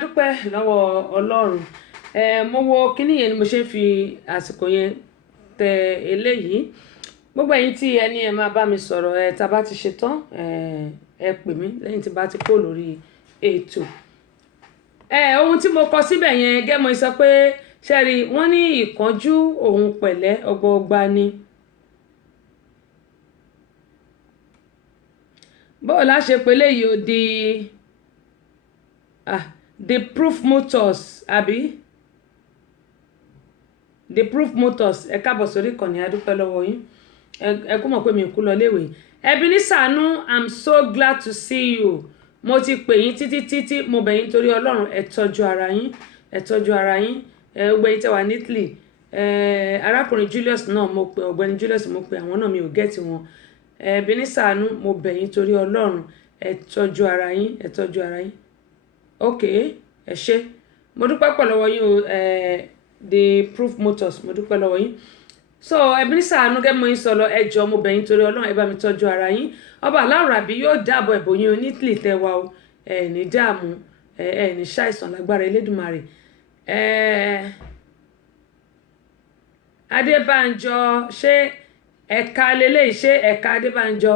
dúpẹ́ lọ́wọ́ Ọlọ́run. Mo wo kíní yẹn ni mo ṣe ń fi àsìkò yẹn tẹ eléyìí. Gbogbo ẹ̀yin tí ẹni ẹ máa bá mi sọ̀rọ̀ tá bá ti ṣe tán ẹ pè mí lẹ́yìn tí bá ti kó lórí ètò. Ohun tí mo kọ síbẹ̀ yẹn gẹ́gẹ́ mo sọ pé ṣẹ́rí wọ́n ní ìkánjú òun pẹ̀lẹ́ ọgbọọgba ni. Bó la ṣe pé léyìí ó di the proof motors àbí the proof motors ẹ káàbọ̀ sórí ìkànnì adúpẹ́ lọ́wọ́ yín ẹ kú mọ̀ pé mi kú lọ léèwé. Ebenisanu, I'm so glad to see you. Mo ti pè yín títí mo bẹ̀ yín torí Ọlọ́run ẹ tọ́jú ara yín gbogbo ẹ̀yin tẹ́ wà ní Italy arákùnrin Julius náà mo pè ọ̀gbẹ́ni Julius mo pè àwọn náà mi ò gẹ́tì wọn. Ebenisanu, mo bẹ̀ yín torí Ọlọ́run ẹ tọ́jú ara yín ok ẹ ṣé mo dúpẹ́ pọ̀ lọ́wọ́ yín o the proof motors mo dúpẹ́ lọ́wọ́ yín. So Ebenisanu gẹ́gẹ́ mo yín sọ lọ ẹ jọ̀ọ́ mo bẹ̀ yín torí Ọlọ́run ẹ bá mi tọ́jú ara yín. Ọba aláwùrábí yóò dáàbò ẹ̀bò yín o ní Italy tẹ́ wá o ní dààmú ní ṣàìsàn lágbára Elédùmarè. Adébánjọ ṣé ẹ̀ka lélẹ́yìí ṣé ẹ̀ka Adébánjọ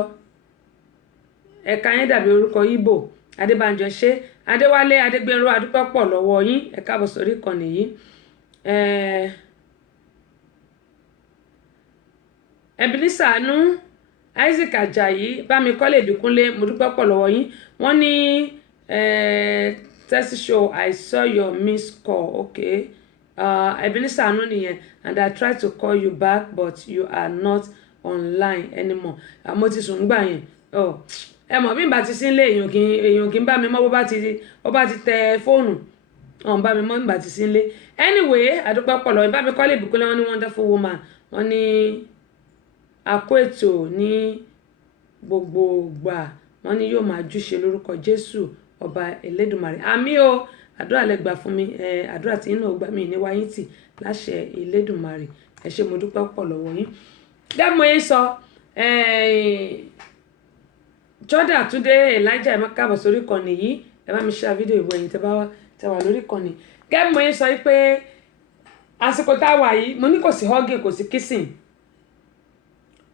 ẹ̀ka yẹn dàbí orúkọ Ìgbò Adébánjọ ṣé Adéwálé Adégbénró adúpẹ́ pọ̀ lọ́wọ́ yín ẹ káàbọ̀ sórí ìkànnì yìí. Ebenisanu Isaac Ajayi Bámikọ́lé Ìbíkúnlé mo dúpẹ́ pọ̀ lọ́wọ́ yín. Wọ́n ní test show I saw your missed call okay. Ebenisanu nìyẹn and I tried to call you back but you are not online anymore. Mo ti sùn gbà yẹn ẹ mọ̀ bí n bá ti sí nílé èèyàn kì í bá mi mọ́ bó bá ti tẹ fóònù ọ̀n bá mi mọ́ bí n bá ti sí nílé. Anyway àdúpẹ́ pọ̀ lọ́wọ́ Bámikọ́lé Ìbíkúnlé wọ́n ní wonderful woman wọ́n ní àkó ètò ní gbogbo gbà wọ́n ní yóò máa júṣe lórúkọ Jésù ọba Elédùmarè àmì o àdúrà lẹ gbà fún mi àdúrà tí inú ọgbà mi ní wáyé tì láṣẹ Elédùmarè ẹ ṣé mo dúpẹ́ pọ̀ lọ́wọ́ yín. Bẹ́ẹ̀ mo yín sọ Jordan Túndé Elijah ẹ má káàbọ̀ sórí ìkànnì yìí ẹ bá mi share fídíò ìwé ẹ̀yin tẹ́ wà lórí ìkànnì. Gẹ́gẹ́ mo yín sọ pé àsìkò tá a wà yìí mo ní kò sí hugging kò sí kissing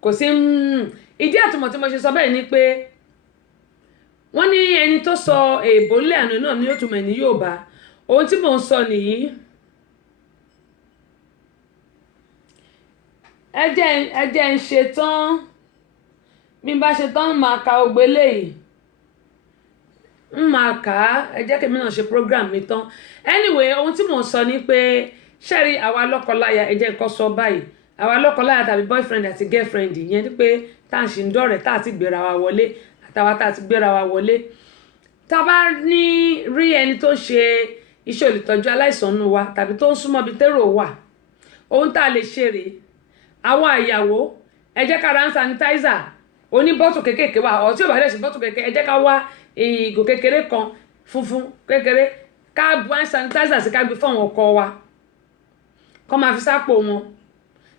kò sí ìdí àtúmọ̀ tí mo ṣe sọ bẹ́ẹ̀ ni pé wọ́n ní ẹni tó sọ èèbó ńlẹ̀ àná náà ní òtún mọ̀ ní Yorùbá ohun tí mò ń sọ nìyí. ẹ jẹ́ ń ṣe tán bí n bá ṣe tán máa ka ògbé léyìí máa kà á ẹ jẹ́ kí èmi náà ṣe program mi tán. Anyway ohun tí mò ń sọ ni pé ṣẹ́rí àwa lọ́kọláya ẹ jẹ́ nǹkan sọ báyìí àwa lọ́kọláya tàbí boyfriend àti girlfriend ìyẹn ni pé tá à ń ṣe ń dọ̀rẹ́ tá à ti gbéra wa wọlé àtàwa tá à ti gbéra wa wọlé tá a bá ní rí ẹni tó ń ṣe iṣẹ́ olùtọ́jú aláìsàn nù wa tàbí tó ń súnmọ́ ibi tẹ́rò wà ohun tá a lè ṣe rèé àwọn àyàwó ẹ jẹ́ ká ra hand sanitizer oní bọ́tù kékèké wa ọ̀ tí ò bá dẹ̀ sí bọ́tù kékèké ẹ jẹ́ ká wá ìgò kékeré kan funfun kékeré ká bu hand sanitizer sí ká gbé fún àwọn ọkọ wa kó máa fi sápò wọn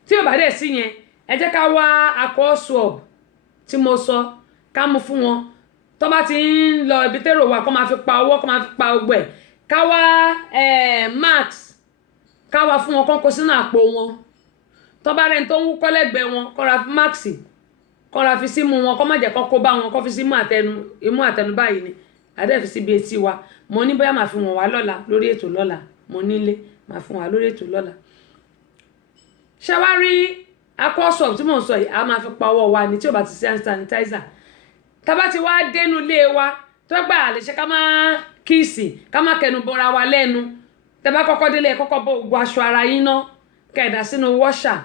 tí ò bá dẹ̀ sí yẹn ẹ jẹ́ ká wá alcohol swab tí mo sọ ká mú fún wọn tó bá ti ń lọ ibi tẹ́rò wa kó máa fi pa ọwọ́ kó máa fi pa ọgbẹ́ ká wá mask ká wá fún wọn kó kó sínú àpò wọn tó bá rẹ̀ ń tó ń wúkọ́ lẹ́gbẹ̀ẹ́ wọn kó ra mask kó ra fi símú wọn kó má jẹ́ kó kó bá wọn kó fi sí imú àtẹnu báyìí ni àdẹ́ fi síbi etí wa mo ní bóyá màá fi wọ̀n wá lọ́la lórí ètò lọ́la mo nílé màá fún wa lórí ètò lọ́la. ṣé wá rí alcohol swab tí mò ń sọ yìí a máa fi pa ọwọ́ wa ní tí ò bá ti sí hand sanitizer tá bá ti wá dénú ilé wa tó gbà lè ṣe ká má kíìsì ká má kẹnu bọra wa lẹ́nu tẹ́ bá kọ́kọ́ délé kọ́kọ́ bọ́ gbogbo aṣọ ara yín ná kẹ́ ẹ dà sínú wọ́ṣà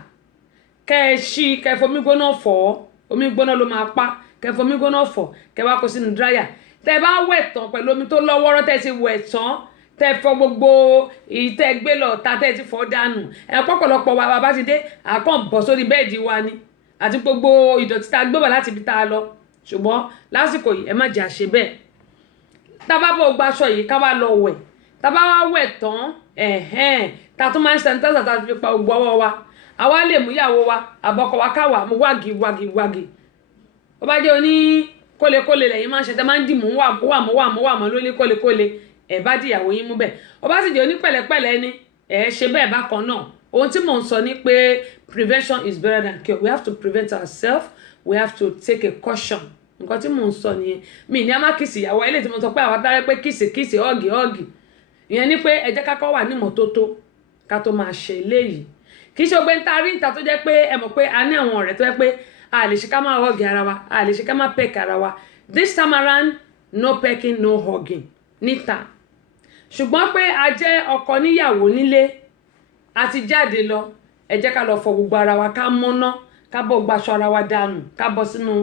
kẹ́ ẹ ṣí kẹ́ ẹ fomi gbóná fọ̀ omi gbóná ló máa pa kẹ́ ẹ fomi gbóná fọ̀ kẹ́ ẹ wá kó sínú dráyà tẹ́ bá wẹ̀ tán pẹ̀lú omi tó lọ́wọ́rọ́ tẹ́ ti wẹ̀ tán tẹ́ fọ̀ gbogbo ìtẹ́ gbé lọ ta tẹ́ ti fọ̀ dànù pọ̀pọ̀lọpọ̀ wa bá ti dé àkàn bọ̀ sórí bẹ́ẹ̀dì wa ni àti gbogbo ìdọ̀tí tá a gbé wá láti ibi tá a lọ ṣùgbọ́n lásìkò yìí ẹ má jẹ́ àṣe bẹ́ẹ̀ tá bá bọ̀ gba aṣọ yìí ká wá lọ wẹ̀ tá bá wá wẹ̀ tán tá tún máa ń sanitizer tá fi pa gbogbo ọwọ́ wa àwa lè mú ìyàwó wa àbọ̀kọ̀ wa káwà mú wági ó bá jẹ́ oní kólekóle lẹ́yìn máa ń ṣe tẹ́ máa ń dìmú wà mọ́ lóní kólekóle ẹ bá dìyàwó yín mú bẹ́ẹ̀ ó bá sì jẹ́ onípẹ̀lẹ́pẹ̀lẹ́ ni ẹ ṣe bẹ́ẹ̀ bákan náà ohun tí mò ń sọ ni pé prevention is better than cure we have to prevent ourselves we have to take a caution nǹkan tí mò ń sọ nìyẹn mi ní a má kìsì ìyàwó eléyìí tí mo sọ pé àwọn adára pé kìsì họ́ọ̀gì ìyẹn ni pé ẹ jẹ́ ká kọ́ wà ní ìmọ́tótó ká tó máa ṣe eléyìí kì í ṣe ogbe ń ta rí ìta tó jẹ́ pé ẹ mọ̀ pé a ní àwọn ọ̀rẹ́ tó jẹ́ pé a lè ṣe ká máa họ́ọ̀gì ara wa a lè ṣe ká máa peck ara wa this time around no pecking no hugging níta ṣùgbọ́n pé a jẹ́ ọkọ níyàwó nílé a ti jáde lọ ẹ jẹ́ ká lọ fọ gbogbo ara wa ká mọ́ná ká bọ́ gbaṣọ ara wa dànù ká bọ́ sínú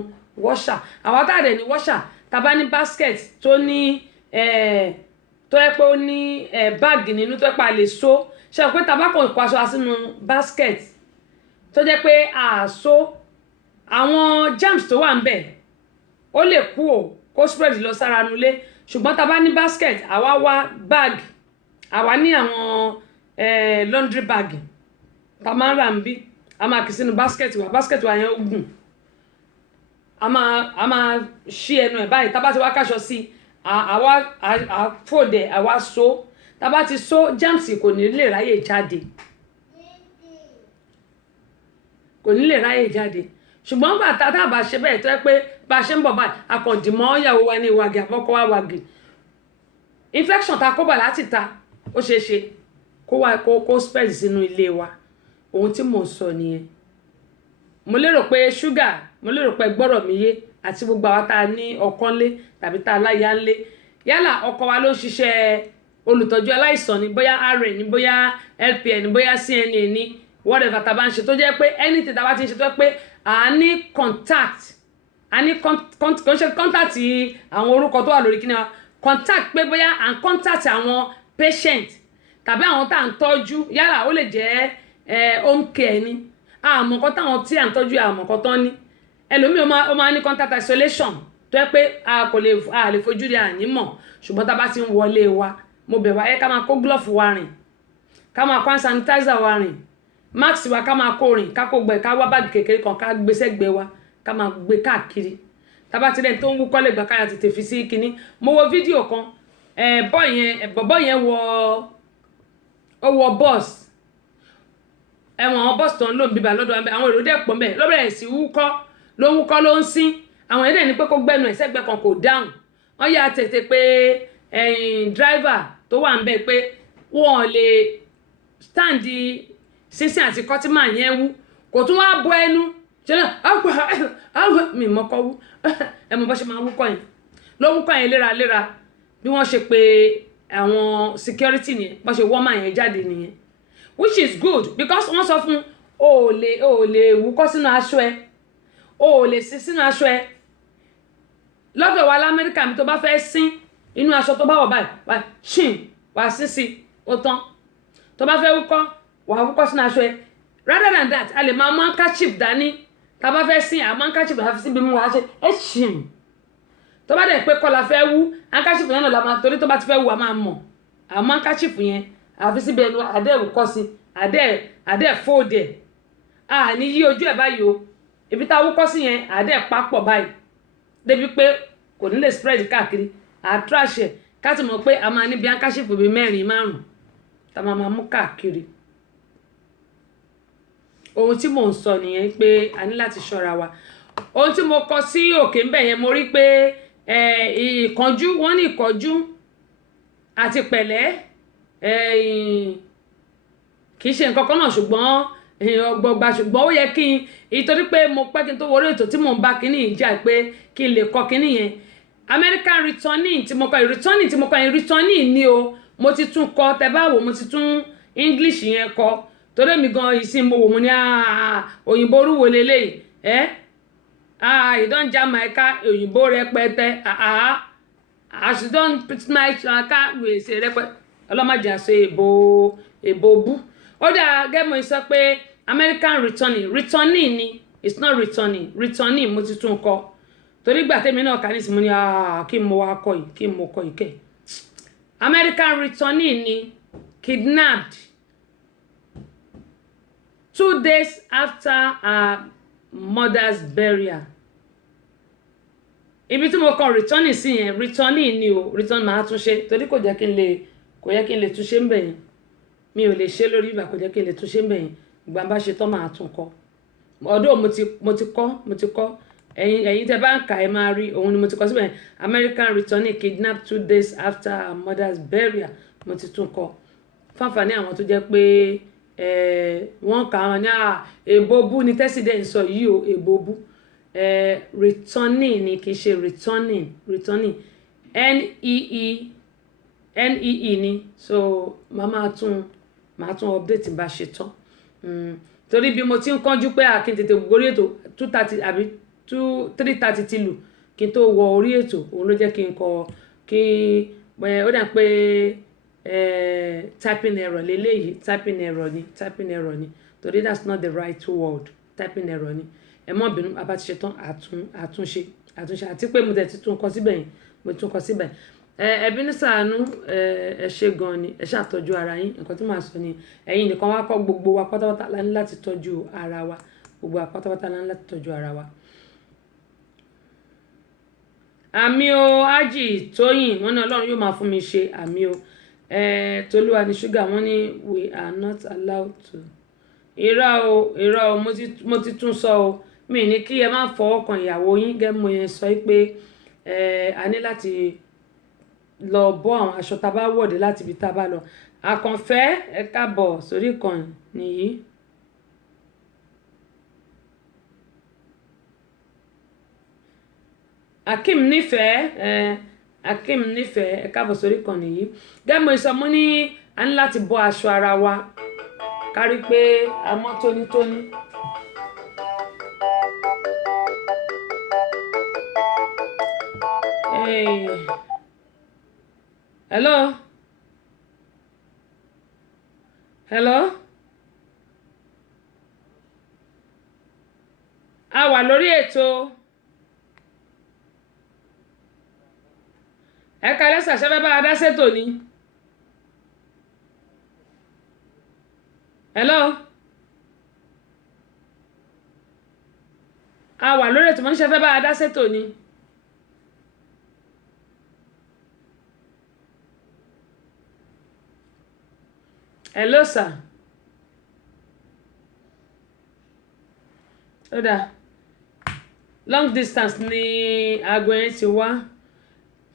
wọ́ṣà àwọn tá a dẹ̀ ní wọ́ṣà tá bá ní basket tó ní tó yẹ pé ó ní báàgì nínú tó yẹ pé a lè so ṣe pé tá bá kàn kó aṣọ sínú basket tó jẹ́ pé a so àwọn germs tó wà ń bẹ̀ ó lè kú o kó spread lọ sára nulẹ̀ ṣùgbọ́n tá bá ní basket àwa wá bag àwa ní àwọn laundry bag tá máa ń rà ń bí a máa kì sínú basket wa yẹn ó gùn a máa ṣí ẹnu ẹ̀ báyìí tá bá ti wá káṣọ sí àwa àfòdè àwa so tá bá ti so germs kò ní lè ráyè jáde ṣùgbọ́n gbà tá a bá ṣe bẹ́ẹ̀ tó yẹ pé bá a ṣe ń bọ̀ báyìí akọ̀dìmọ́ ìyàwó wa ní ìwàgì àbọ́kọ́ wa wàgì infection ta kó bà láti ta ó ṣeé ṣe kó spread sínú ilé wa ohun tí mò ń sọ nìyẹn mo lérò pé ṣúgà mo lérò pé gbọ́rọ̀ mi yé àti gbogbo àwa tá a ní ọkọ ńlé tàbí tá a láya ńlé yálà ọkọ wa ló ń ṣiṣẹ́ olùtọ́jú aláìsàn ni bóyá RN ni bóyá LPN ni bóyá CNA ni whatever tá a bá ń ṣe tó jẹ́ pé anything tá a bá ti ń ṣe tó jẹ́ pé à ní contact àwọn orúkọ tó wà lórí kíni wa contact pé bóyá à ń contact àwọn patient tàbí àwọn tá à ń tọ́jú yálà ó lè jẹ́ home care ni àmọ̀kọ́ táwọn tí à ń tọ́jú àmọ̀kọ́ tán ní ẹlòmíì ó máa ní contact isolation tó yẹ pé a lè fojú rí àní mọ̀ ṣùgbọ́n tá a bá ti ń wọlé wa mo bẹ̀ wá ẹ ká máa kó glove wa rìn ká máa kó hand sanitizer wa rìn mask wa ká máa kó rìn ká kó gbẹ ká wá báàgì kékeré kan ká gbé sẹ́gbẹ̀ẹ́ wa ká máa gbé káàkiri tá bá ti rẹ̀ tó ń wúkọ́ lè gbà káyà tètè fi sí kinní mo wo fídíò kan bọ̀bọ̀ yẹn wọ bọ́ọ̀sì ẹ̀wọ̀n àwọn bọ́ọ̀sì tó ń lò ń bíbà lọ́dọ̀ àwọn èrò dẹ̀ pọ̀ mẹ́ lọ́bẹ̀rẹ̀ sí wúkọ́ ló ń sín àwọn èdè ní pé kó gbẹ́nu ẹ̀ sẹ́gbẹ́ kan kò dáhùn wọ́n yà tètè pé driver tó wà ń bẹ̀ pé wọ́n lè stand sísìn àti kọ́tímà yẹn wú kò tún wá bọ́ ẹnu ṣẹlẹ̀ àwọn mi mọ́kọ́ wú ẹ̀mọ́ bọ́ ṣe máa wúkọ́ yẹn ló wúkọ́ yẹn léraléra bí wọ́n ṣe pé àwọn security yẹn bọ́ ṣe wọ́mà yẹn jáde nìyẹn which is good because wọ́n sọ fún o ò lè wúkọ́ sínú aṣọ ẹ o ò lè sí sínú aṣọ ẹ lọ́dọ̀ wa lamẹ́ríkà mi tó bá fẹ́ sín inú aṣọ tó bá wọ̀ báyìí ṣìn wà sísì ó tán tó bá fẹ́ wúkọ́ wà wúkọ́ sínú aṣọ ẹ rather than that a lè máa mú handkerchief dání tá bá fẹ́ sín àmọ́ handkerchief àfi síbi mú wa ṣe ẹ ṣìn tó bá dẹ̀ pé kọ́la fẹ́ wú handkerchief yẹn náà la máa torí tó bá ti fẹ́ wú a máa mọ̀ àmọ́ handkerchief yẹn àfi síbi ẹnu àdẹ́ ìwúkọ́ sí àdẹ́ fóòdẹ̀ ní yí ojú ẹ̀ báyìí o ibi tá a wúkọ́ sí yẹn àdẹ́ papọ̀ báyìí débi pé kò ní lè spread káàkiri àtúràṣẹ ká ti mọ̀ pé a máa níbi handkerchief bíi 4-5 tá a máa mú káàkiri ohun tí mò ń sọ nìyẹn pé a ní láti ṣọ́ra wa ohun tí mo kọ sí òkè ń bẹ̀ yẹn mo rí pé ìkánjú wọ́n ní ìkánjú àti pẹ̀lẹ́ kì í ṣe nǹkan kan náà ṣùgbọ́n ọgbọgba ṣùgbọ́n ó yẹ kí n ìtorí pé mo pẹ́ kí n tó wọlé ètò tí mò ń bá kínní ìjà pé kí n lè kọ kínní yẹn American returning tí mo kọ returning ni o mo ti tún kọ tẹ bá wò mo ti tún English yẹn kọ torí mi gan ìsìn mo wò mo ní òyìnbó orúwo lélẹ́yìí ìdánjà máìka òyìnbó rẹpẹtẹ àṣìdán máìka gbèsè rẹpẹtẹ ọlọ́mọdé àṣọ èbó bú ó dáa gẹ́mọ̀ sọ pé American returning ni it's not returning mo ti tún kọ torí gbà tèmi náà kà ní sí mo ní kí mo wá kọ yìí kí mo kọ yìí kẹ́ American returning ni kidnapped 2 days after her mother's burial ibi tí mo kàn returning sí yẹn returning ni o return máa tún ṣe torí kò yẹ kí n lè tún ṣe ń bẹ̀ yẹn mi ò lè ṣe lórí ìgbà kò jẹ́ kí n lè tún ṣe ń bẹ̀ yẹn ìgbà bá ṣe tán máa tún kọ́ ọdún mo ti kọ́ ẹ̀yin tẹ́ bá ń kà ẹ máa rí òun ni mo ti kọ́ síbẹ̀ American returnee kidnapped 2 days after her mother's burial mo ti tún kọ́ fáǹfààní àwọn tó jẹ́ pé wọ́n kà á ní èbóbú ni tẹ́sídẹ̀ẹ́ ń sọ yìí o èbóbú returning ni kì í ṣe returning NEE ni so màá tún update bá ṣe tán torí bí mo ti ń kánjú pé kí n tètè gorí ètò 2:30 àbí 3:30 ti lù kí n tó wọ orí ètò òun ló jẹ́ kí n kọ kí ó dà pé typing error leléyìí typing error ni torí that's not the right word typing error ni ẹ mọ́ bínú a bá ti ṣe tán àtúnṣe àti pé mo tẹ̀ ti tún kọ síbẹ̀ yẹn mo tún kọ síbẹ̀ ẹbí ní sàánú ẹ ṣe gan ni ẹ ṣàtọ́jú ara yín nǹkan tí màá sọ ni ẹ̀yin nìkan wá kọ́ gbogbo wa pátápátá la ní láti tọ́jú ara wa gbogbo wa pátápátá la ní láti tọ́jú ara wa. àmì o ájì tóyìn wọn ní ọlọ́run yóò máa fún mi ṣe àmì o tolúwa ní ṣúgà wọn ní we are not allowed to irọ́ o mo ti tún sọ o mi ní kí ẹ má fọwọ́ kan ìyàwó yín gẹ́gẹ́ mo yẹn sọ pé a ní láti lọ bọ́ àwọn aṣọ tá a bá wọ̀dé láti ibi tá a bá lọ àkànfẹ́ ẹ káàbọ̀ sórí ìkànnì nìyí. Akeem nífẹ̀ẹ́ ẹ káàbọ̀ sórí ìkànnì yìí gẹ́gẹ́ mo sọ mo ní a ní láti bọ́ aṣọ ara wa kárí pé a mọ́ tónítóní. Hello a wà lórí ètò ẹ̀ka lẹ́sà ṣẹ́fẹ́ bá a dá ṣètò ni. Hello a wà lórí ètò mo ní ṣẹ́fẹ́ bá a dá ṣètò ni. Hello sir. ó dáa long distance ni aago yẹn ti wá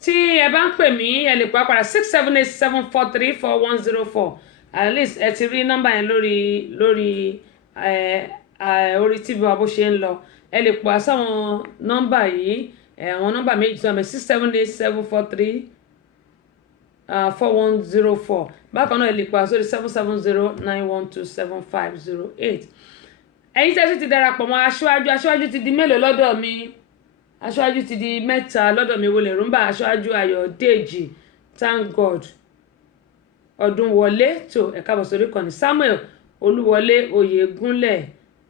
tí ẹ bá ń pè mí ẹ lè pa padà 67874344104 at least ẹ ti rí nọ́mbà yẹn lórí orí tv wa bó ṣe ń lọ ẹ lè pa sáwọn nọ́mbà yìí àwọn nọ́mbà méjì tó àmì 67874344104 bákan náà ẹ lè pa sórí 770912750 ẹ̀yin tẹ́sí ti darapọ̀ mọ́ aṣáájú ti di mélòó lọ́dọ̀ mi aṣáájú ti di mẹ́ta lọ́dọ̀ mi wọlé rúmbà aṣáájú Ayọ̀dèjì thank God Ọdúnwọlé tó ẹ káàbọ̀ sórí ìkànnì Samuel Olúwọlé Oyègúnlẹ̀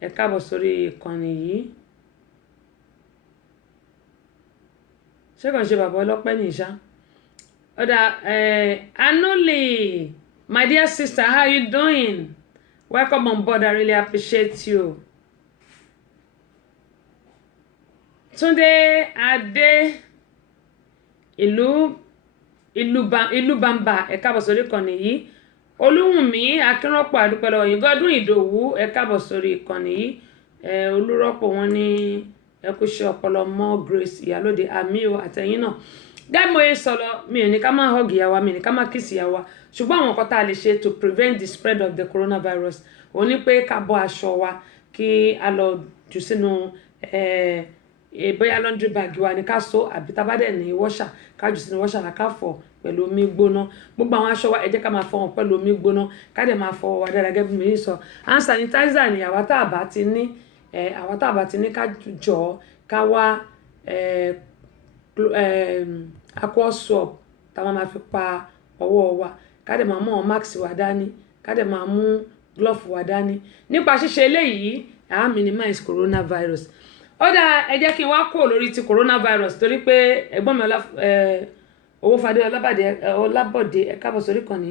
ẹ káàbọ̀ sórí ìkànnì yìí ṣé kàn ṣe bàbá ọlọ́pẹ́ nìṣá ọ̀dà Anuli my dear sister how you doing? Welcome on board. I really appreciate you. Túndé Adé ìlú Bàmbà ẹ káàbọ̀ sórí ìkànnì yìí. Olúwùnmí Akínrọ́pọ̀ àdúpẹ́ lọ́wọ́ yín. Godwin Ìdòwú ẹ káàbọ̀ sórí ìkànnì yìí. Olúrọ́pọ̀ wọn ní ẹ kú ṣe ọpọlọ mọ́ Grace Ìyálóde àmì o àtẹ̀yìn náà. Gẹ́gẹ́ mo yẹ sọ̀rọ̀ mi ò ní ká máa hug ìyàwó mi ò ní ká máa kiss ìyàwó ṣùgbọ́n àwọn nǹkan tá a lè ṣe to prevent the spread of the coronavirus ó ní pé ká bọ́ aṣọ wa kí a lọ jù sínú bóyá laundry bag wa ní ká so àbí tá bá dẹ̀ ní washer ká jù sínú washer ká fọ̀ pẹ̀lú omi gbóná gbogbo àwọn aṣọ wa ẹ jẹ́ ká máa fọ̀ wọn pẹ̀lú omi gbóná ká dẹ̀ máa fọ̀ wa dára gẹ́gẹ́ bí mi sọ hand sanitizer ni àwa tá a bá ti ní ká jọ ká wá aqua soap tá a máa fi pa ọwọ́ wa ká dẹ̀ máa mú àwọn mask wa dání ká dẹ̀ máa mú glove wa dání nípa ṣíṣe eléyìí à minimize coronavirus ó dáa ẹ jẹ́ kí n wá kó lórí ti coronavirus torí pé ẹ̀gbọ́n mi Owófadé Ọlábọ̀dé ẹ káàbọ̀ sórí ìkànnì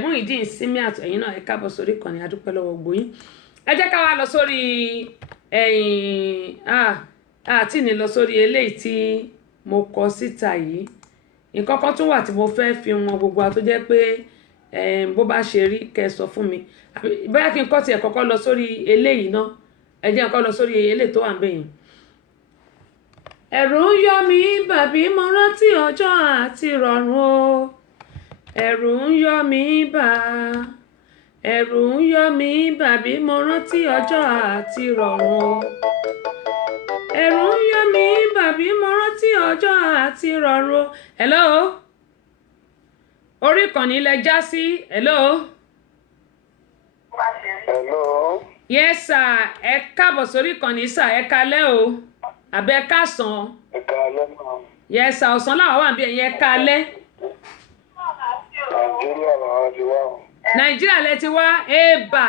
Muyideen Simiat ẹ̀yin náà ẹ káàbọ̀ sórí ìkànnì adúpẹ́ lọ́wọ́ gbóyìn ẹ jẹ́ ká wá lọ sórí àti ní lọ sórí eléyìí tí mo kọ síta yìí nǹkan kan tún wà tí mo fẹ́ fi wọn gbogbo àtó jẹ́ pé bó bá ṣe rí kẹ́ sọ fún mi bóyá kí n kọ́ tiẹ̀ kọ́kọ́ lọ sórí eléyìí náà ẹ jẹ́ n kọ́ lọ sórí eléyìí tó wà ń bẹ̀yìn. ẹ̀rù ń yọ mí bàbí mo rántí ọjọ́ àti rọ̀rùn o ẹ̀rù ń yọ mí bà ẹ̀rù ń yọ mí bàbí mo rántí ọjọ́ àti rọ̀rùn o ẹ̀rù ń yọ mí bàbí mo rántí ọjọ́ àti rọ̀rùn o. hello orí ìkànnì ilẹ̀ já sí hello. hello. yes sir ẹ káàbọ̀ sórí ìkànnì sà ẹ kalẹ́ o àbẹ́ kásán. ẹ kalẹ́ náà. yes sir ọ̀sán làwọn wà bí ẹ̀yìn ẹ kalẹ́. nàìjíríà làwọn ti wá. nàìjíríà lẹ ti wá èèbà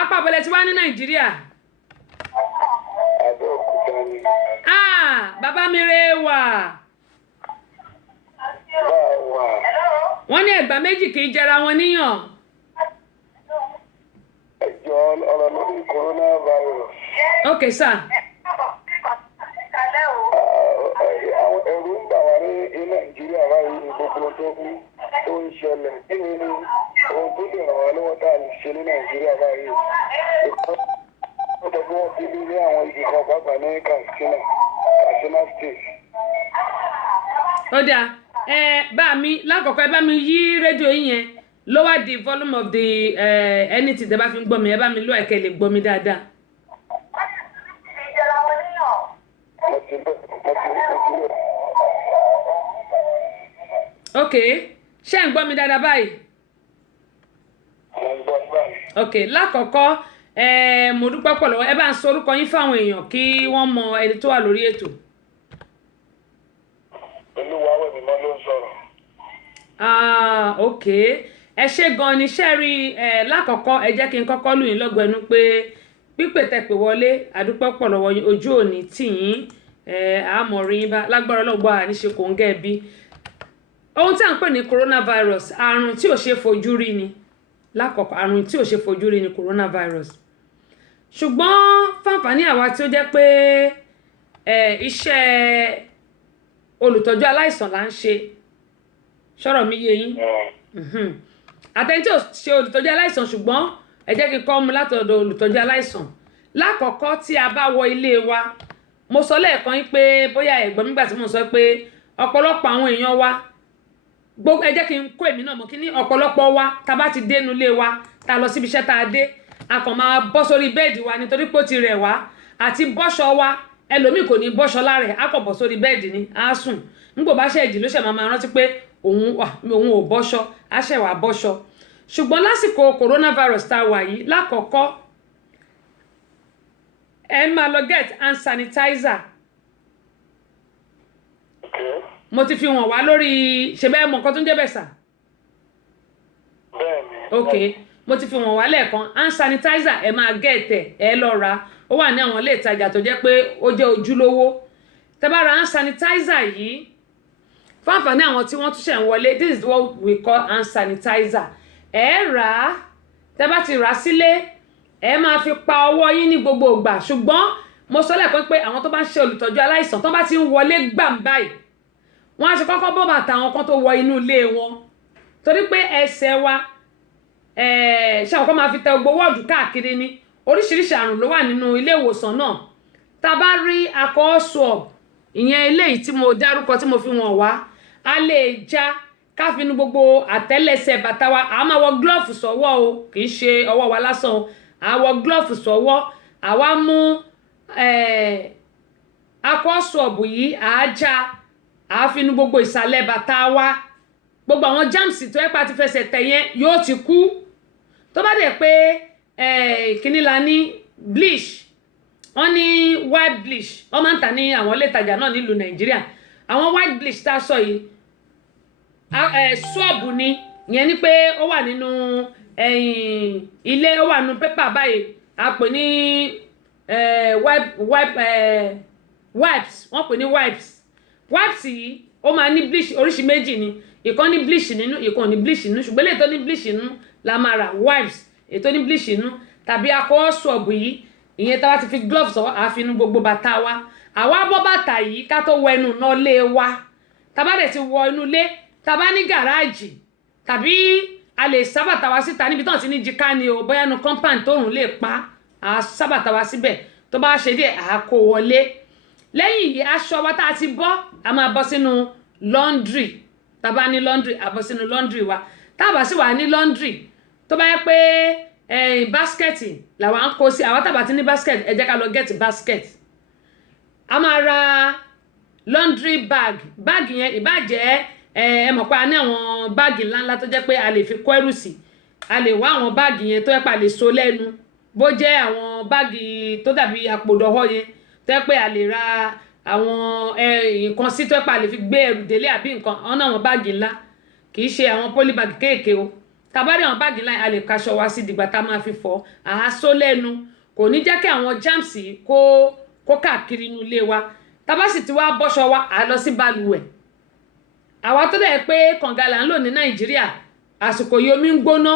apá abọ́lẹ̀ ti wá ní nàìjíríà. Abẹ́òkúta ni. bàbá mi rè wà. Báwa. wọ́n ní ẹ̀gbà méjì kì í jẹra wọn níyàn. ẹjọ́ ọ̀rọ̀ lórí coronavirus. ok sir. àwọn ẹ̀rù ń bà wá ní nàìjíríà báyìí gbogbo tó ń ṣẹlẹ̀ kí ni ohun tó lè ràn wá lọ́wọ́ tá a lè ṣe ní nàìjíríà báyìí. ó tọ́ bí wọ́n ti bí ní àwọn ibì kan pàápàá ní Katsina state. ó dáa bá mi lákọ̀ọ́kọ́ ẹ bá mi yí rédíò yín yẹn lower the volume of the anything tẹ́ bá fi ń gbọ́ mi ẹ bá mi lọ ẹ̀kẹ́ lè gbọ́ mi dáadáa. ok ṣé ń gbọ́ mi dáadáa báyìí. ok lákọ̀ọ́kọ́ mo dúpẹ́ pọ̀ lọ́wọ́ ẹ bá ń sọ orúkọ yín fáwọn èèyàn kí wọ́n mọ ẹni tó wà lórí ètò. Olúwawẹ̀ mímọ́ ló ń sọ̀rọ̀. ok ẹ ṣé gan ni ṣe rí lákọ̀ọ́kọ́ ẹ jẹ́ kí n kọ́kọ́ lù yín lọ́gbẹ̀ẹ́nu pé pípè tẹ̀pẹ̀ wọlé àdúpẹ́ pọ̀ lọ́wọ́ yín ojú òní tì yín àmọ̀ rí yín bá lágbára ọlọ́gbọ́ àníṣe kò ń gẹ́ bí. ohun tí à ń pè ní coronavirus àrùn tí ò ṣe fojú rí ni lákọ̀ọ́kọ́ àrùn tí ò ṣe fojú rí ni coronavirus. ṣùgbọ́n fáǹfààní àwa tí ó jẹ́ pé iṣẹ́ olùtọ́jú aláìsàn là ń ṣe ṣọ́rọ̀ mi yé yín àtẹni tí ò ṣe olùtọ́jú aláìsàn ṣùgbọ́n ẹ jẹ́ kí n kọ́ mu látọ̀dọ̀ olùtọ́jú aláìsàn lákọ̀ọ́kọ́ tí a bá wọ ilé wa mo sọ lẹ́ẹ̀kan yín pé bóyá ẹ̀gbọ́n nígbà tí mo sọ pé ọ̀pọ̀lọpọ̀ àwọn èèyàn wa gbogbo ẹ jẹ́ kí n kó èmi náà mọ̀ kí ní ọ̀pọ̀lọpọ̀ wa tá a bá ti dénú ilé wa tá a lọ síbi iṣẹ́ tá a dé a kàn máa bọ́ sórí bẹ́ẹ̀dì wa nítorí pé ó ti rẹ̀ wá àti bọ́ṣọ wa ẹlòmíì kò ní bọ́ṣọ lára ẹ̀ á kàn bọ́ sórí bẹ́ẹ̀dì ni á sùn nígbò bá ṣe ìdí ló ṣe máa rántí pé òun ò bọ́ṣọ á ṣẹ̀ wá bọ́ṣọ. ṣùgbọ́n lásìkò coronavirus tá a wà yìí lákọ̀ọ́kọ́ ẹ máa lọ get hand sanitizer. mo ti fi wọ̀n wá lórí ṣẹbẹ́ mọ̀ nǹkan tó ń jẹ́ bẹ́ẹ̀ sà. bẹ́ẹ̀ni. ok mo ti fi wọ̀n wá lẹ́ẹ̀kan hand sanitizer ẹ máa get ẹ lọ ra ó wà ní àwọn ilé ìtajà tó jẹ́ pé ó jẹ́ ojúlówó tẹ́ bá ra hand sanitizer yìí fún àǹfààní àwọn tí wọ́n tún ṣẹ̀ ń wọlé this is what we call hand sanitizer ẹ rà á tẹ́ bá ti rà á sílé ẹ máa fi pa ọwọ́ yín ní gbogbo ìgbà ṣùgbọ́n mo sọ lẹ́ẹ̀kan pé àwọn tó bá ń ṣe olùtọ́jú aláìsàn tó bá ti ń wọlé gbàm báyìí wọ́n á ṣe kọ́kọ́ bọ́ bàtà àwọn kan tó wọ inú ilé wọn torí pé ẹsẹ̀ wa ṣé àwọn kan máa fi tẹ gbogbo wọ́ọ̀dù káàkiri ni oríṣiríṣi àrùn ló wà nínú ilé ìwòsàn náà tá a bá rí alcohol swab ìyẹn eléyìí tí mo dárúkọ tí mo fi wọ̀n wá a lè já ká fi nu gbogbo àtẹ́lẹsẹ̀ bàtà wa a máa wọ glove sọ́wọ́ o kì í ṣe ọwọ́ wa lásán o a wọ glove sọ́wọ́ àwa mú alcohol swab yìí à á já à á fi nu gbogbo ìsàlẹ̀ bàtà wa gbogbo àwọn germs tó yẹ pa ti fẹsẹ̀ tẹ̀ yẹn yóò ti kú tó bá dẹ̀ pé kíní la ní bleach wọ́n ní white bleach wọ́n máa ń tà ní àwọn ilé ìtajà náà nílùú nàìjíríà àwọn white bleach tá a sọ yìí ṣọ́ọ̀bù ni ìyẹn ni pé ó wà nínú ilé ó wà nínú pépà báyìí a pè ní wipes wọ́n pè ní wipes yìí ó máa ní bleach oríṣi méjì ni ìkan ní bleach nínú ìkan ní bleach nínú ṣùgbọ́n èyí tó ní bleach nínú la máa ra wipes èyí tó ní bleach nínú tàbí alcohol swab yìí ìyẹn tá bá ti fi gloves sọ́wọ́ àá fi inú gbogbo bàtà wa àwa bọ́ bàtà yìí ká tó wọ ẹnu náà lé wa tá bá dẹ̀ ti wọ inú ilé tá bá ní gàráàjì tàbí a lè sá bàtà wa síta níbi tán ti ní jìká ni o bóyá nu compound tóòrùn lè pa àá sá bàtà wa síbẹ̀ tó bá ṣe díẹ̀ àá kó wọlé lẹ́yìn yìí aṣọ wa tá a ti bọ́ a máa bọ́ sínú laundry tá bá ní laundry a bọ́ sínú laundry wa tá bá sì wà ní laundry tó bá yẹ pé báskẹ̀tì làwọn á kó sí àwọn tá bá ti ní basket ẹ jẹ́ ká lọ get basket a máa ra laundry bag yẹn ìbàjẹ́ ẹ mọ̀ pé a ní àwọn báàgì ńláńlá tó jẹ́ pé a lè fi kó ẹrù sí a lè wá àwọn báàgì yẹn tó yẹ pé a lè so lẹ́nu bó jẹ́ àwọn báàgì tó dàbí àpòdọ̀họ́ yẹn tó yẹ pé a lè ra àwọn nǹkan sí tó yẹ pé a lè fi gbé ẹrù délé àbí nǹkan ọ̀nà àwọn báàgì ńlá kì í ṣe àwọn polybag kéèké o tàbárí àwọn báàgì ńlá a lè kaṣọ wá sí dìgbà tá a máa fi fọ àá so lẹ́nu kò ní jẹ́ kí àwọn germs kó káàkiri inú ilé wa tàbá sì ti wá bọ́ṣọ wa àá lọ sí balùwẹ̀ àwa tó dẹ̀ pé kànga là ń lò ní Nàìjíríà àsìkò yìí omi ń gbóná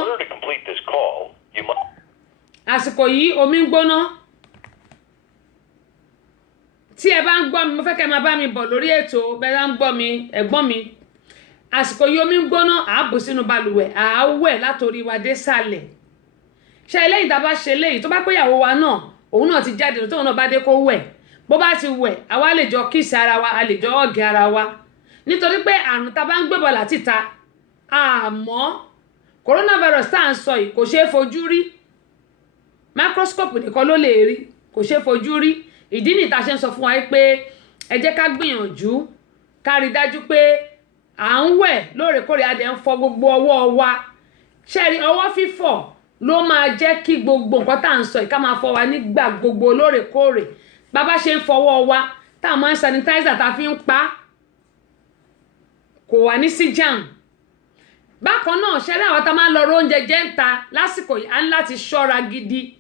àsìkò yìí omi ń gbóná tí ẹ bá ń gbọ́ mi mo fẹ́ kẹ́ máa bá mi bọ̀ lórí ètò bẹ́ẹ̀ bá ń gbọ́ mi ẹ̀gbọ́n mi àsìkò yìí omi ń gbóná àá bù sínú balùwẹ̀ àá wẹ̀ látòrí wa dé sàlẹ̀ ṣe eléyìí tá a bá ṣe eléyìí tó bá pé ìyàwó wa náà òun náà ti jáde tóun náà bá dé kó wẹ̀ bó bá ti wẹ̀ àwa lè jọ kíìsì ara wa a lè jọ ọ̀gẹ̀ ara wa nítorí pé àrùn tá a bá ń gbébọ̀ láti ta àmọ́ coronavirus tá à ń sọ yìí kò ṣeé fojú rí microscope nìkan ló lè rí kò ṣeé fojú rí ìdí nìyí tá a ṣe ń sọ fún wa pé ẹ jẹ́ ká gbìyànjú ká rí dájú pé à ń wẹ̀ lóòrèkóòrè a dẹ̀ ń fọ gbogbo ọwọ́ wa ṣẹ́ẹ̀rí ọwọ́ fífọ̀ ló máa jẹ́ kí gbogbo nǹkan tá à ń sọ yìí ká máa fọ wa nígbà gbogbo lóòrèkóòrè bàbá ṣe ń fọwọ́ wa tá a máa ń sanitizer tá a fi ń pa kò wà ní sí jam bákan náà ṣẹ́rí àwọn tá a máa ń lọ ró oúnjẹ jẹ ń ta lásìkò yìí á ń láti ṣọ́ra gidi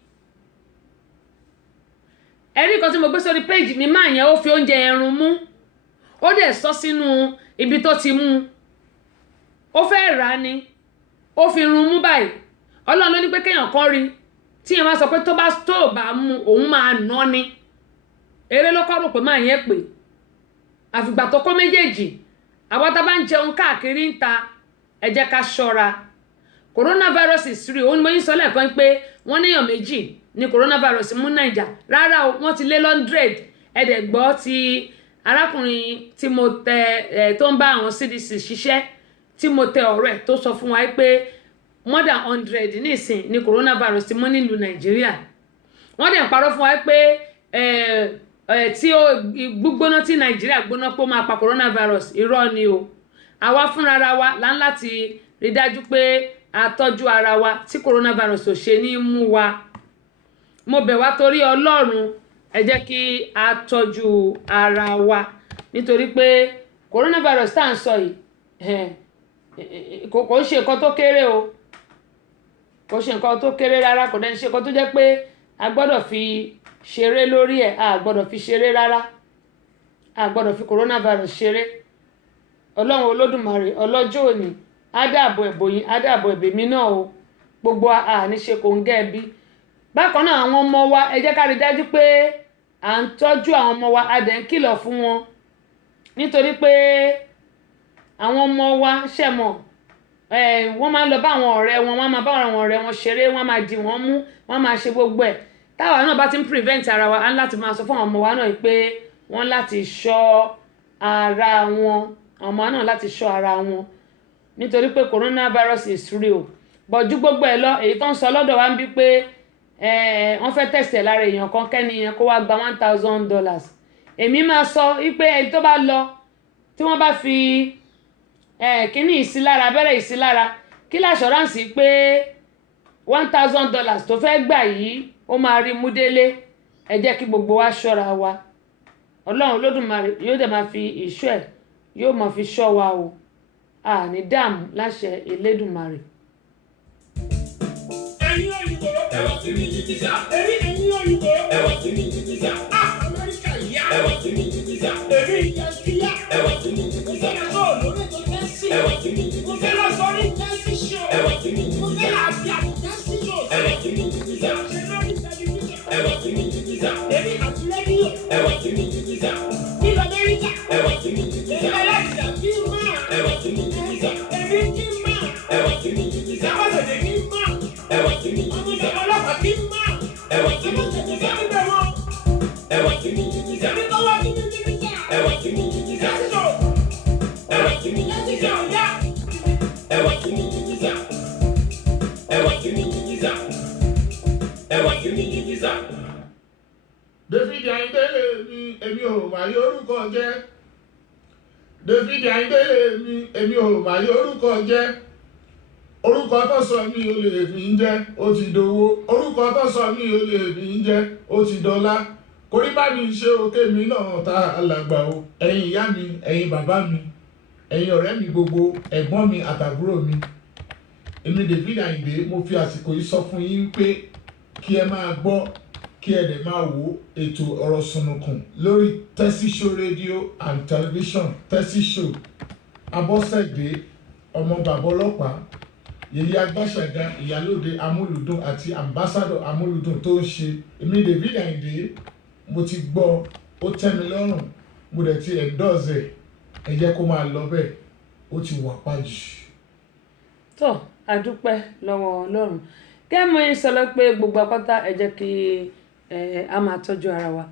ẹ̀rí kan tí mo gbé sórí péjì mi máa yẹn ó fi oúnjẹ ẹ̀rùn mú ó dẹ̀ sọ sínú ibi tó ti mú ó fẹ́ rà á ni ó fi run mú báyìí Ọlọ́run ló ní pé kéèyàn kan rí tí yẹn máa sọ pé tó bá mú òun máa ná ni eré ló kọ́ rò pé máa yẹn pè àfìgbà tó kó méjèèjì àwọn tá a bá ń jẹun káàkiri ń ta ẹ jẹ́ ká ṣọ́ra coronavirus is real òun ni mo yín sọ lẹ́ẹ̀kan pé wọ́n níyàn méjì ní coronavirus mú Naija rárá o wọ́n ti lé 100 ẹ̀dẹ̀ gbọ́ ti arákùnrin tí mo tẹ tó ń bá àwọn CDC ṣiṣẹ́ tí mo tẹ ọ̀rọ̀ ẹ̀ tó sọ fún wa pé more than 100 nísìn ní coronavirus ti mú nílùú Nàìjíríà wọ́n dẹ̀ ń parọ́ fún wa pé tí ó gbígbóná tí Nàìjíríà gbóná pé ó máa pa coronavirus irọ́ ni o àwa fúnra ara wa là ń láti rí dájú pé a tọ́jú ara wa tí coronavirus ò ṣe ní mú wa mo bẹ̀ wá torí Ọlọ́run ẹ jẹ́ kí a tọ́jú ara wa nítorí pé coronavirus tá à ń sọ yìí kò ń ṣe nǹkan tó kéré o kò ṣe nǹkan tó kéré rárá kò dẹ́ni ṣe nǹkan tó jẹ́ pé a gbọ́dọ̀ fi ṣeré lórí ẹ̀ a gbọ́dọ̀ fi ṣeré rárá a gbọ́dọ̀ fi coronavirus ṣeré Ọlọ́run Olódùmarè ọlọ́jọ́ òní á dáàbò ẹ̀bò yín á dáàbò ẹ̀bèmí náà o gbogbo àníṣe kò ń gẹ́ bí bákan náà àwọn ọmọ wa ẹ jẹ́ ká rí dájú pé à ń tọ́jú àwọn ọmọ wa a dẹ̀ ń kìlọ̀ fún wọn nítorí pé àwọn ọmọ wa ṣẹ̀mọ̀ wọ́n máa ń lọ bá àwọn ọ̀rẹ́ wọn wọ́n máa bá àwọn ọ̀rẹ́ wọn ṣeré wọ́n máa dì wọ́n mú wọ́n máa ṣe gbogbo ẹ̀ táwa náà bá ti ń prevent ara wa á ń láti máa sọ fún àwọn ọmọ wa náà pé wọ́n láti ṣọ́ ara wọn àwọn ọmọ náà láti ṣọ́ ara wọn nítorí pé coronavirus is real bọ̀jú gbogbo ẹ̀ lọ èyí tó ń sọ lọ́dọ̀ wa ń bí pé wọ́n fẹ́ tẹ̀sẹ̀ lára èèyàn kan kẹ́ni yẹn kó wá gba $1,000 èmi máa sọ wípé ẹni tó bá lọ tí wọ́n bá fi kíní ìsílára abẹ́rẹ́ ìsílára kí láṣọ́ránsì pé $1,000 tó fẹ́ gbà yìí ó máa rí mú délé ẹ jẹ́ kí gbogbo wa ṣọ́ra wa Ọlọ́run Olódùmarè yóò dẹ̀ máa fi ìṣọ́ ẹ̀ yóò máa fi ṣọ́ wa o àní dààmú láṣẹ Elédùmarè. ẹ̀yin òyìnbó ẹ̀rọ sí mi jí jíjà ẹ̀yin òyìnbó ẹ̀rọ sí mi jí jíjà Amẹ́ríkà yá ẹ̀rọ sí mi jí jíjà ìyá ẹ̀rọ sí mi jí jíjà ẹ̀rọ lórí ètò tẹ́sí ẹ̀rọ sí mi jí jíjà mo fẹ́ lọ sọrí tẹ́sí ṣó ẹ̀rọ sí mi jí jíjà mo fẹ́ àbí àbí tẹ́sí ṣó ẹ̀rọ sí mi jí jíjà ẹ̀rọ sí mi jí jíjà. sí mi ní tíṣà. David Ayindele mi èmi ò máa yọ orúkọ jẹ́. David Ayindele mi èmi ò máa yọ orúkọ jẹ́. Orúkọ tó sọ mí ó lè fi ń jẹ́ ó ti dowó. Orúkọ tó sọ mí ó lè fi ń jẹ́ ó ti dọ́lá. Kórí bá mi ṣe òkè mi náà ta alàgbà o. Ẹ̀yin ìyá mi, ẹ̀yin bàbá mi, ẹ̀yin ọ̀rẹ́ mi gbogbo, ẹ̀gbọ́n mi àtàbúrò mi. Èmi David Ayinde mo fi àsìkò yìí sọ fún yín pé kí ẹ máa gbọ́ kí ẹ dẹ̀ máa wo ètò ọ̀rọ̀ sùnùkùn lórí Tessy Show Radio and Television. Tessy Show Abọ́sẹ̀dé ọmọ bàbá ọlọ́pàá, Yèyé Agbáṣàga, Ìyálóde Amúlùdùn àti Ambassador Amúlùdùn tó ń ṣe. Èmi David Ayinde mo ti gbọ́ ó tẹ́ mi lọ́rùn, mo dẹ̀ ti endorse ẹ jẹ́ kó máa lọ bẹ́ẹ̀, ó ti wà pàjù. tó adúpẹ́ lọ́wọ́ Ọlọ́run kẹ́mọ̀ yín sọ pé gbogbo apáta ẹ jẹ́ kí a máa tọ́jú ara wa.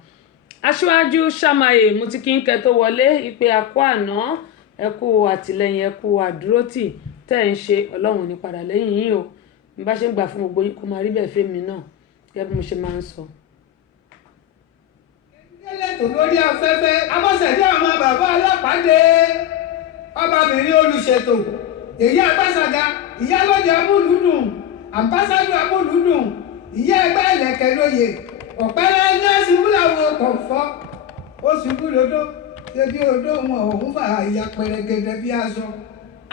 Aṣíwájú Ṣàmáyé mo ti kí ń kẹ́ tó wọlé ìpè àkó àná ẹ kú àtìlẹ́yìn ẹ kú àdúrótì tẹ́ ẹ̀ ń ṣe Ọlọ́run ní padà lẹ́yìn yín o bí bá ṣe ń gbà fún gbogbo yín kó máa rí bẹ́ẹ̀ fẹ́mi náà gẹ́gẹ́ bí mo ṣe máa ń sọ. Tó lórí afẹ́fẹ́ Abọ́sẹ̀dé àwọn bàbá ọlọ́pàá dé ọbabìnrin olùṣètò Yèyé Agbáṣàga Ìyálóde Amúlùdùn Ambassador Amúlùdùn ìyá ẹgbẹ́ ẹlẹ́kẹ̀ lóye ọ̀pẹ́rẹ́ ẹgbẹ́ ṣubú làwọn kò fọ́ ó ṣubú lódó ṣe bí odó wọn òun fà ya pẹrẹgẹdẹ bí aṣọ.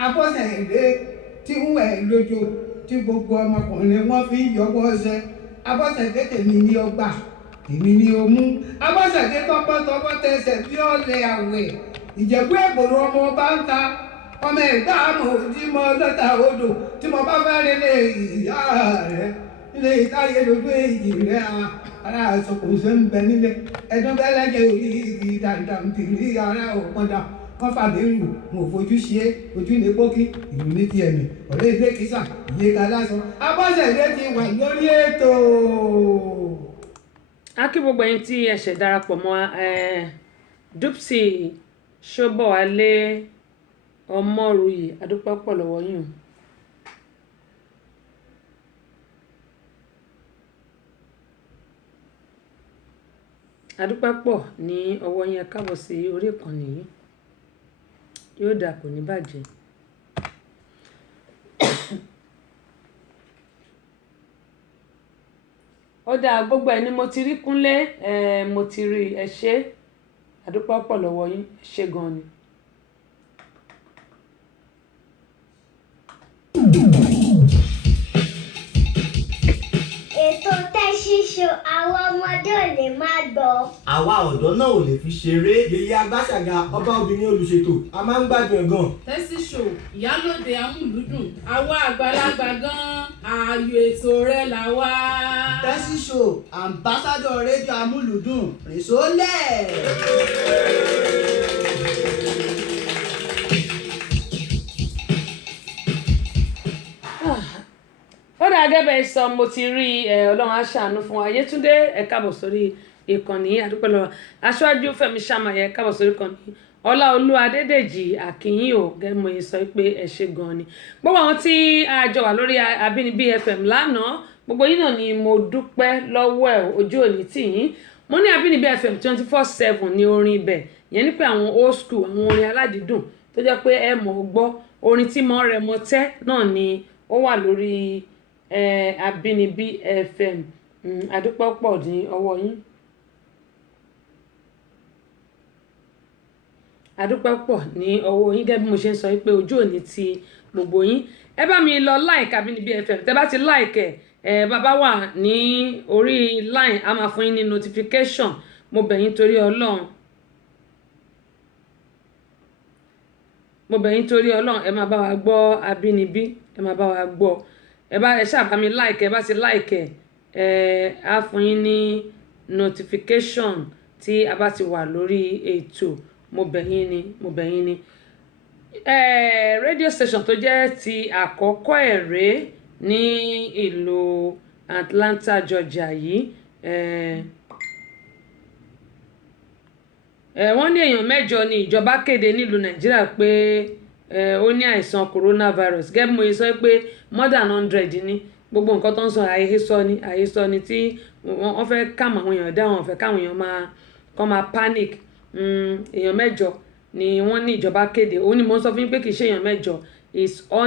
Abọ́sẹ̀dé tí ń wẹ̀ lójó tí gbogbo ọmọkùnrin wọn fi yọwọ́ ṣe. Abọ́sẹ̀dé tèmi ní ọgbà èmi ni o mú. Abọ́sẹ̀dé tọpọ́tọpọ́ tẹsẹ̀ bí ọ̀lẹ àwẹ̀ Ìjẹ̀bú Ègbòrò ọmọ ọba ń ta ọmọ ẹ̀gbá àmọ̀ tí mo lọ́ta odò tí mo bá fẹ́ rí lé ìyá rẹ̀ nílé ìtayé lójú èyí rẹ̀ ara àsọkò ṣe ń bẹ nílé ẹ̀dùn bẹ́lẹ́jẹ̀ orí igi dandan tìrí ara òpọ̀dà wọ́n fàbí rù mo fojú ṣe é ojú ní pókí ìlú ní ti ẹ̀mí ọ̀rẹ́ ilé kìsà ìyé ga lásán. Abọ́sẹ̀dé ti wà lórí ètò. A kí gbogbo ẹ̀yin tí ẹ ṣẹ̀ darapọ̀ mọ́ Dupsy Ṣóbọ̀wálé Ọmọrùyì adúpẹ́ pọ̀ lọ́wọ́ yín o. Adúpẹ́ pọ̀ ní ọwọ́ yín ẹ káàbọ̀ sí orí ìkànnì yìí yóò dà kò ní bàjẹ́. Ó dáa gbogbo ẹni mo ti rí Kúnlé mo ti rí ẹ ṣé adúpẹ́ pọ̀ lọ́wọ́ yín ẹ ṣé gan ni. Ètò Tessy Show àwọn ọmọdé ò lè máa gbọ́. Àwa ọ̀dọ́ náà ò lè fi ṣeré. Yèyé Agbáṣàga ọba obìnrin olùṣètò a máa ń gbádùn ẹ̀ gan. Tessy Show Ìyálóde Amúlùdùn àwa àgbàlagbà gan ààyò ètò rẹ̀ là wá. Tessy Show Ambassador rédíò Amúlùdùn rèsólẹ̀. Ó dà gẹ́gẹ́ sọ mo ti rí Ọlọ́run á ṣàánú fún wa Yétúndé ẹ káàbọ̀ sórí ìkànnì àdúpẹ́ lọ́wọ́ Aṣíwájú Fẹ́mi Ṣàmáyé ẹ káàbọ̀ sórí ìkànnì Ọláolú Adédèjì àkìyìn ò gẹ́gẹ́ mo sọ pé ẹ ṣé gan ni gbogbo àwọn tí a jọ wà lórí Àbínibí FM lánàá gbogbo yín náà ni mo dúpẹ́ lọ́wọ́ ẹ̀ ojú òní tì yín mo ní Àbínibí FM 24/7 ní orin ibẹ̀ yẹn ní pé àwọn old school àwọn orin aládìídùn tó jẹ́ pé ẹ mọ̀ gbọ́ orin tí mo rẹ̀ mọ́ tẹ́ náà ni ó wà lórí Àbínibí FM adúpẹ́ pọ̀ ní ọwọ́ yín adúpẹ́ pọ̀ ní ọwọ́ yín gẹ́gẹ́ bí mo ṣe ń sọ pé ojú òní ti gbogbo yín ẹ bá mi lọ like Àbínibí FM tẹ́ bá ti like bàbá wà ní orí line a máa fún yín ní notification mo bẹ̀ yín torí Ọlọ́run ẹ máa bá wa gbọ́ Àbínibí ẹ máa bá wa gbọ́ ẹ ṣáà bá mi like ẹ bá ti like á fún yín ní notification tí a bá ti wà lórí ètò mo bẹ̀ yín ni radio station tó jẹ́ ti àkọ́kọ́ ẹ̀rẹ́ ní ìlú Atlanta Georgia yìí wọ́n ní èèyàn 8 ní ìjọba kéde nílùú Nàìjíríà pé ó ní àìsàn coronavirus gẹ́gẹ́ bí mo sọ pé more than 100 ní gbogbo nǹkan tó ń sọ àhesọ ni tí wọ́n fẹ́ calm àwọn èèyàn down, wọ́n fẹ́ káwọn èèyàn máa panic. Èèyàn 8 ni wọ́n ní ìjọba kéde, òun ni mo ń sọ fún yín pé kì í ṣe èèyàn 8 is all